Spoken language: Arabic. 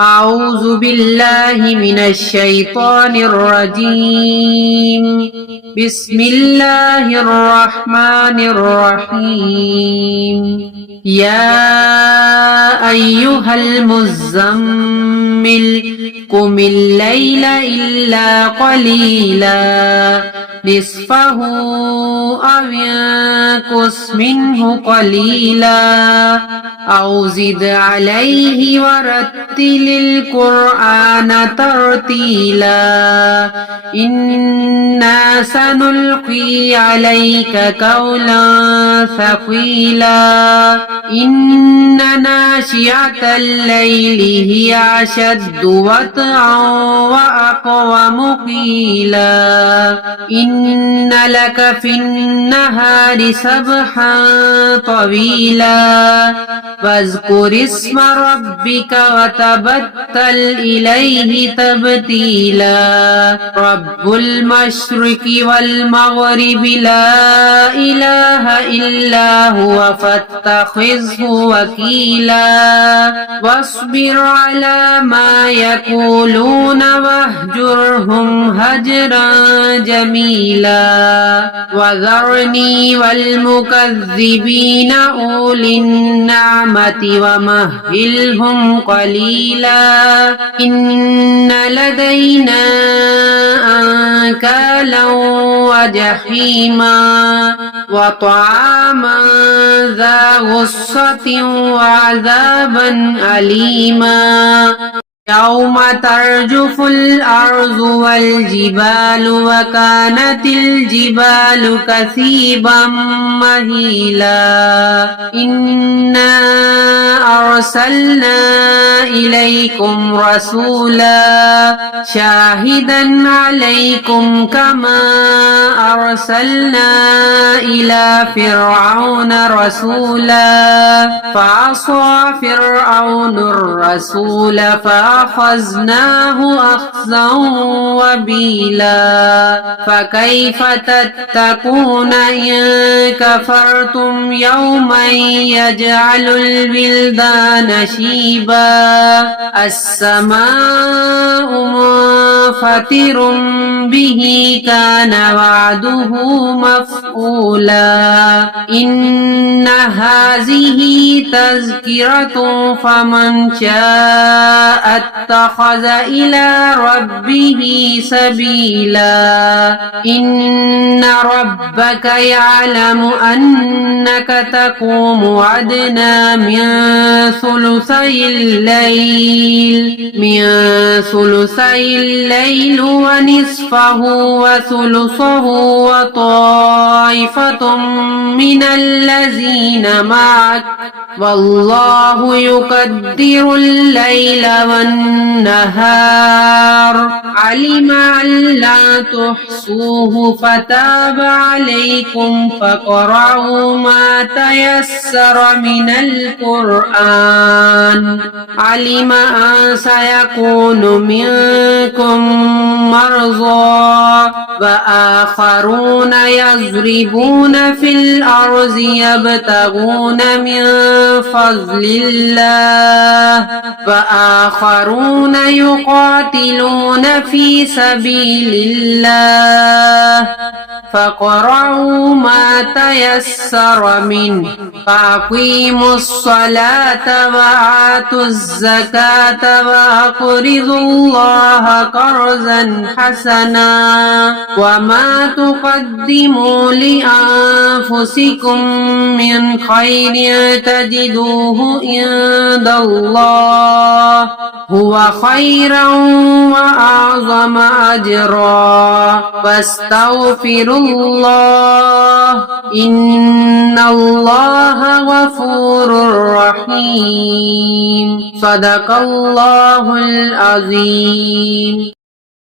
أعوذ بالله من الشيطان الرجيم. بسم الله الرحمن الرحيم. يا أيها المزمل قم الليل إلا قليلا نصفه أو انقص منه قليلا أو زد عليه ورتل القرآن ترتيلا إنا سنلقي عليك قولا ثقيلا إن ناشئة الليل هي أشد وطئا وأقوم قيلا إن لك في النهار سبحا طويلا واذكر اسم ربك وتبتل إليه تبتيلا رب المشرق والمغرب لا إله إلا هو فاتخذه وكيلا واصبر على ما يقولون واهجرهم هجرا جميلا وذرني والمكذبين أولي النعمة ومهلهم قليلا إن لدينا أنكالا وجحيما وطعاما ذا غصة وعذابا أليما يوم ترجف الأرض والجبال وكانت الجبال كثيبا مهيلا إنا أرسلنا إليكم رسولا شاهدا عليكم كما أرسلنا إلى فرعون رسولا فعصى فرعون الرسول فأخذناه أخذا وبيلا فكيف تتقون إن كفرتم يوما يجعل البلدان شيبا السماء منفطر به كان وعده مفعولا إن هذه تذكرة فمن شاء اتخذ إلى ربه سبيلا إن ربك يعلم أنك تقوم أدنى من ثلثي الليل ونصفه وثلثه وطائفة من الذين معك والله يقدر الليل والنهار علم أن لا تحصوه فتاب عليكم فاقرؤوا ما تيسر من القرآن علم أن سيكون منكم مرضى وآخرون يضربون في الأرض يبتغون من فضل الله وآخرون يقاتلون في سبيل الله فاقرؤوا ما تيسر منه فأقيموا الصلاة وآتوا الزكاة وأقرضوا الله قرضا حسنا وما تقدموا لأنفسكم من خير تجدوه عند الله هو خيرا وأعظم أجرا واستغفروا الله إن الله غفور رحيم صدق الله العظيم